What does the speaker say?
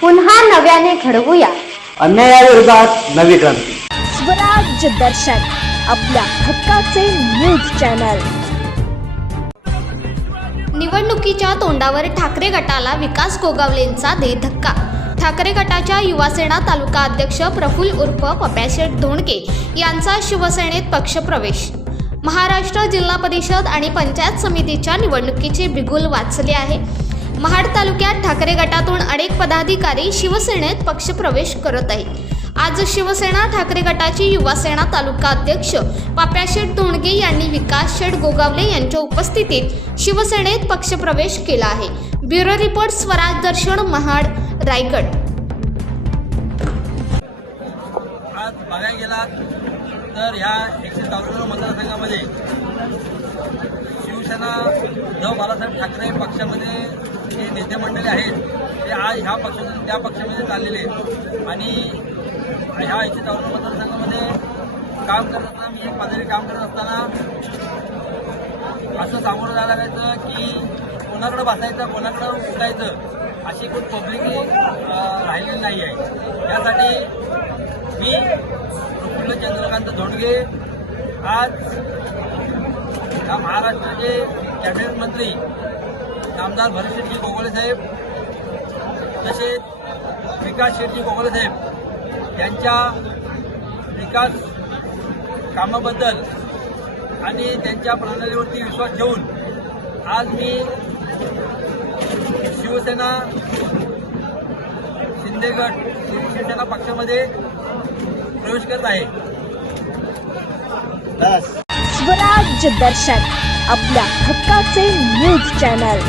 पुन्हा नव्याने घडवूया. अन्यायाविरोधात नवी क्रांती. स्वराज दर्शन आपल्या हक्काचे न्यूज चॅनल. निवडणुकीच्या तोंडावर ठाकरे गटाला विकास गोगावलेंचा दे धक्का. ठाकरे गटाच्या युवासेना तालुका अध्यक्ष प्रफुल्ल उर्फ पप्याशेठ धोंडके यांचा शिवसेनेत पक्षप्रवेश. महाराष्ट्र जिल्हा परिषद आणि पंचायत समितीच्या निवडणुकीचे बिगुल वाचले आहे. महाड तालुक्यात ठाकरे गटातून अनेक पदाधिकारी शिवसेनेत पक्षप्रवेश करत आहेत. आज शिवसेना ठाकरे गटाची युवासेना तालुका अध्यक्ष पाप्याशेठ धोंडगे यांनी विकास शेठ गोगावले यांच्या उपस्थितीत शिवसेनेत पक्षप्रवेश केला आहे. Bureau report Swaraj Darshan Mahad Raigad. आज बघायला गेलात तर ह्या एकशे चौऱ्याण्णव मतदारसंघामध्ये शिवसेना उद्धव बाळासाहेब ठाकरे पक्षामध्ये जे नेते मंडळी आहेत ते आज ह्या पक्षातून त्या पक्षामध्ये चाललेले आहेत. आणि ह्या एकशे चौऱ्याण्णव मतदारसंघामध्ये काम करत असताना मी एक पदारी काम करत असताना असं सामोरं जायला लागायचं की कोणाकडं बसायचं कोणाकडं उठायचं अशी खूप पब्लिक राहिलेली नाही आहे. त्यासाठी मी प्रफुल्ल चंद्रकांत धोंडगे आज या महाराष्ट्राचे कॅबिनेट मंत्री आमदार भरत शेट्टी गोगोले साहेब तसेच विकास शेट्टी गोगोले साहेब यांच्या विकास कामाबद्दल आणि त्यांच्या प्रणालीवरती विश्वास ठेवून आज मी शिवसेना शिंदेगड शिवसेना पक्षामध्ये प्रवेश करत आहे. स्वराज दर्शन आपल्या हक्काचे न्यूज चॅनल